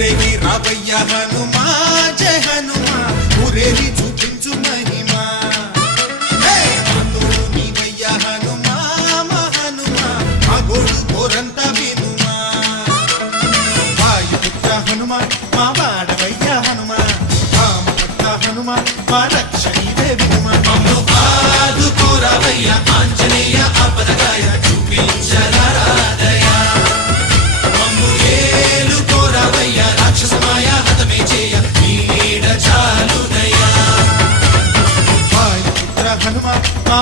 ఊరేగి రావయ్య హనుమా జయ హనుమా ఊరేగి చూపించు మహిమా తోడు నీవయ్య హనుమా మా హనుమా మా గోడు కోరంత వినుమా వాయుపుత్ర హనుమా మా వాడవయ్య హనుమా రామపుత్ర హనుమా మా రక్షణీవే వినుమా మమ్ము ఆదుకోరావయ్య ఆంజనేయ ఆపదగాయ చూపించరాదయ మమ్ము ఏలుకోరావయ్య రాక్షసమాయ హతమే చేయ నీడ చాలుదయ వాయుపుత్ర హనుమా మా